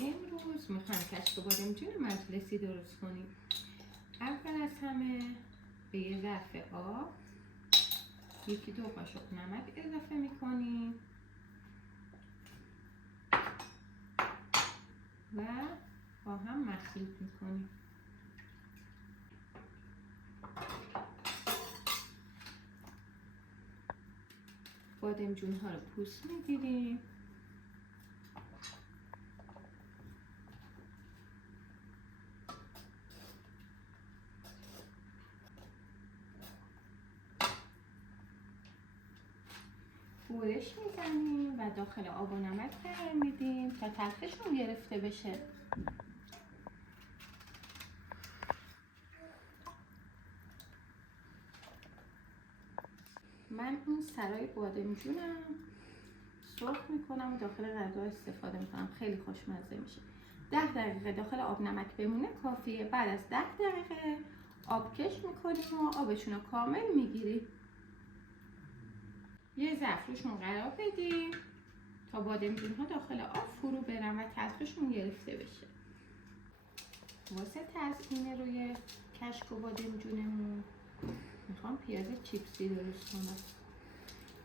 امروز میخوایم کشک بادمجون مجلسی درست کنیم. اول از همه به یه ظرف آب 1-2 قاشق نمک اضافه میکنیم و با هم مخلوط میکنیم. بادمجون ها رو پوست میگیریم. برش میزنیم و داخل آب و نمک قرار میدیم تا تلخشون گرفته بشه. من این سرای بادمجونم سرخ میکنم و داخل غذا استفاده میکنم. خیلی خوشمزه میشه. 10 دقیقه داخل آب نمک بمونه کافیه. بعد از 10 دقیقه آب کش میکنیم و آبشون رو کامل میگیریم. یه ظرف روشون قرار بدیم تا بادمجون ها داخل آب فرو برن و تلخشون گرفته بشه. واسه تزیین روی کشک و بادمجونمون میخوام پیاز چیپسی درست کنم.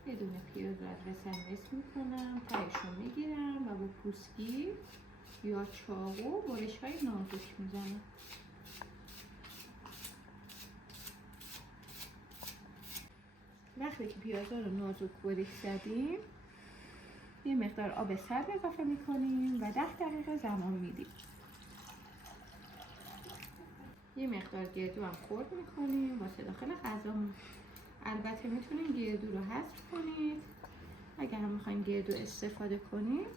یه دونه پیاز رو از رسن میکنم، تهشو میگیرم و با پوستگیر یا چاقو برش های نازک میزنم. وقتی که پیازا رو نازک برش زدیم یه مقدار آب سرد اضافه میکنیم و 10 دقیقه زمان میدیم. یه مقدار گردو هم خرد میکنیم واسه داخل غذامون. البته میتونین گردو رو حذف کنید. اگر هم میخواین گردو استفاده کنید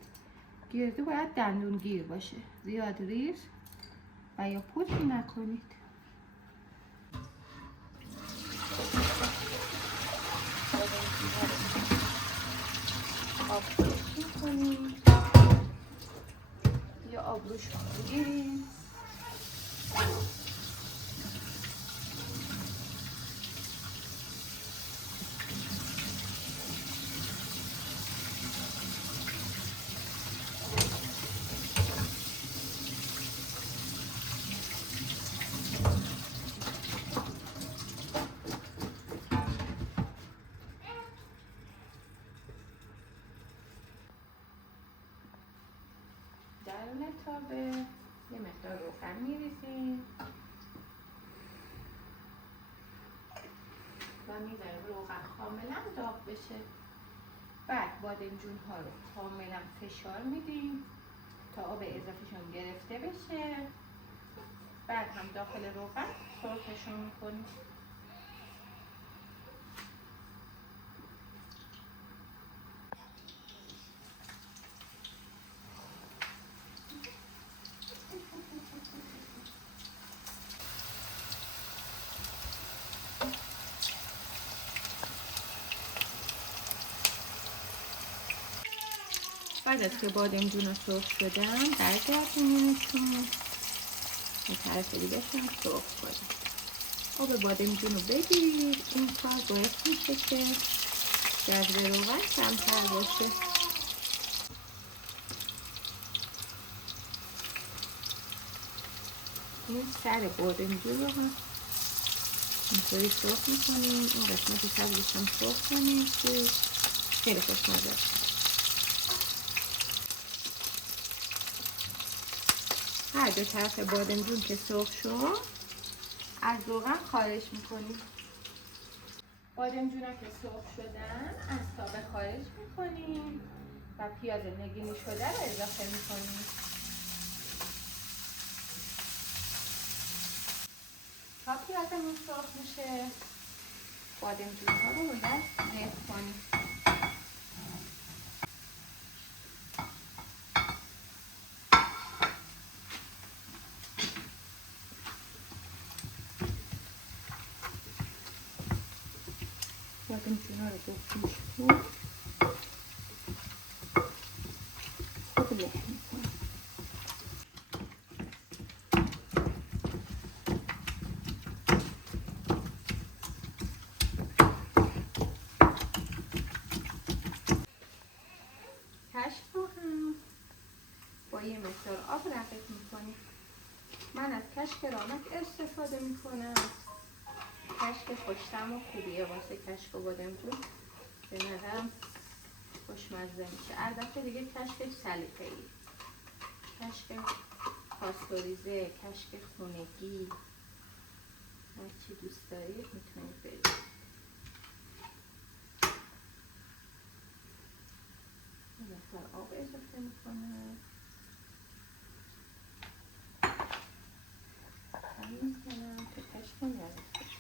گردو باید دندون گیر باشه، زیاد ریز و یا پودر نکنید. آب کش میکنیم یا آب روش میگیریم. درون تابه یه مقدار روغن میریزیم و میذاریم روغن کاملا داغ بشه. بعد بادمجون ها رو کاملا فشار میدیم تا آب اضافهشون گرفته بشه. بعد هم داخل روغن سرخشون میکنیم. بعد از که بادمجون ها سرخ شدن برگردونیمشون به طرف دیگه هم سرخ کنیم. آب بادمجون رو بگیرید. این کار باعث میشه که جذب روغن کمتر باشه. این سر بادمجون رو هم اینطوری سرخ میکنیم. این قسمت سبزش هم سرخ کنیم که خیلی خوشمزه است. هر دو طرف بادمجون که سرخ شد از روغن خارج میکنیم. بادمجون ها که سرخ شدن از تابه خارج میکنیم و پیاز نگینی شده رو اضافه میکنیم. تا پیازمون سرخ میشه بادمجون ها رو باید نصف کنیم. بادمجون ها رو بکنیم خوب له میکنیم. کشک رو هم با یه مقدار آب رقیق میکنیم. من از کشک رامک استفاده میکنم. کشک خوش‌طعم و خوبیه واسه کشک و بادمجون، به نظرم خوشمزه میشه. البته دیگه کشک سلیقه‌ای، کشک پاستوریزه، کشک خونگی، هر چی دوست دارید میتونید برید. یه مقدار آب اضافه میکنم. همین میکنم که کشکم یادت بشه.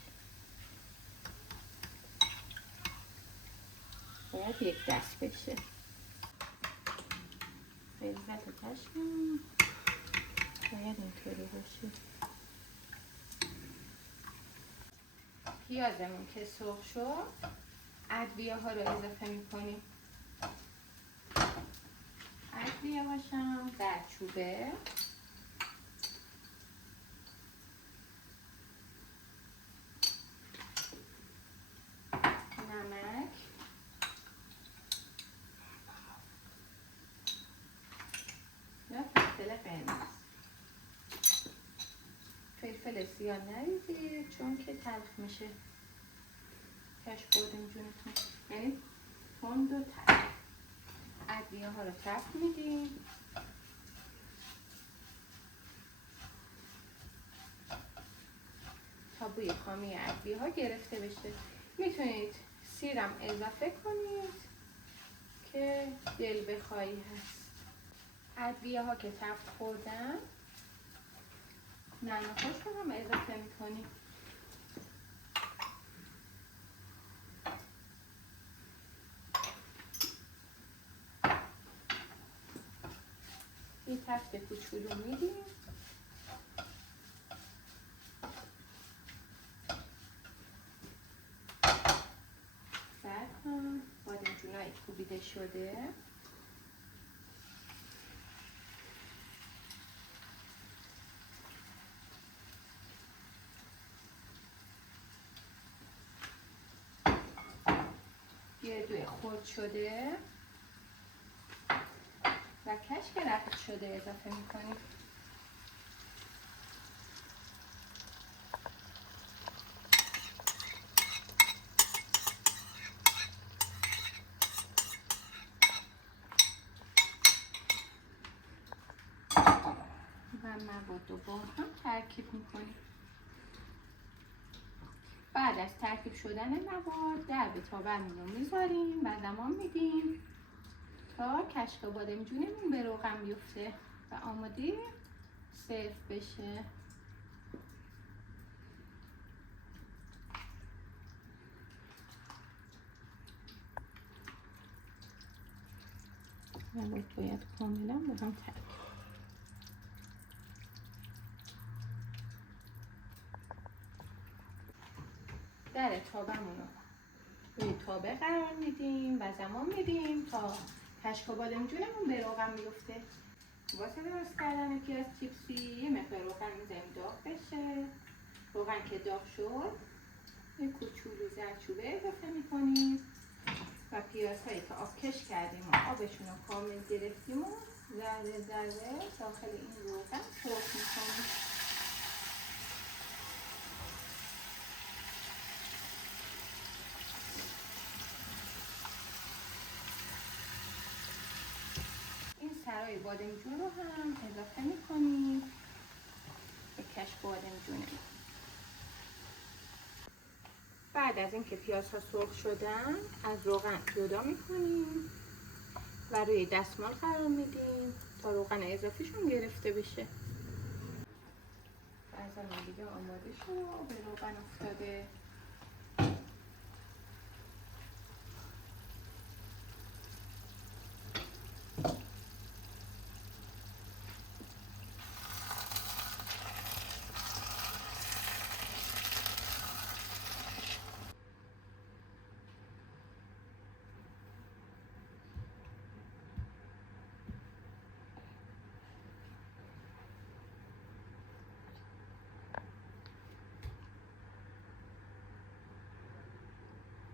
باید یک دست بشه. غلظت کشکم باید اینطوری باشه. پیازمون که سرخ شد، ادویه ها رو اضافه میکنیم. ادویه هاشم زردچوبه، نمک، یا فلفل قرمز. فلفل سیاه نریزید چون که تلخ میشه کشک بادمجونتون، یعنی تند و تلخ. ادویه ها رو تفت میدیم. تا بوی خامی ادویه ها گرفته بشه. میتونید سیرم اضافه کنید که دل بخواهی هست. ادویه ها که تفت خوردن، نعنا خوش رو هم اضافه میکنیم. یه تفت کوچولو میدیم. بعد هم بادمجونای کوبیده شده گردوی خرد شده و کشک رقیق شده اضافه میکنیم. و مواد رو با هم ترکیب میکنیم. بعد از ترکیب شدن مواد در تابمون رو میذاریم و زمان میدیم تا کشک بادمجونمون به روغن بیفته و آماده سرو بشه. مواد باید کاملا با هم ترکیب. در تابمون رو روی تابه قرار میدیم و زمان میدیم تا کشک بادمجونمون به روغن بیفته. واسه درست کردن پیاز چیپسی یه مقدار روغن میذاریم داغ بشه. روغن که داغ شد، یه کوچولو زردچوبه اضافه میکنیم و پیازهایی که آب کش کردیم و آبشون رو کامل گرفتیم و ذره ذره داخل این روغن سرخ میکنیم. این سرای بادمجون رو هم اضافه میکنیم به کشک بادمجونه. بعد از اینکه پیازها سرخ شدن، از روغن جدا میکنیم و روی دستمال قرار میدیم تا روغن اضافیشون گرفته بشه. بعضا دیگه آماده شد، به روغن افتاده.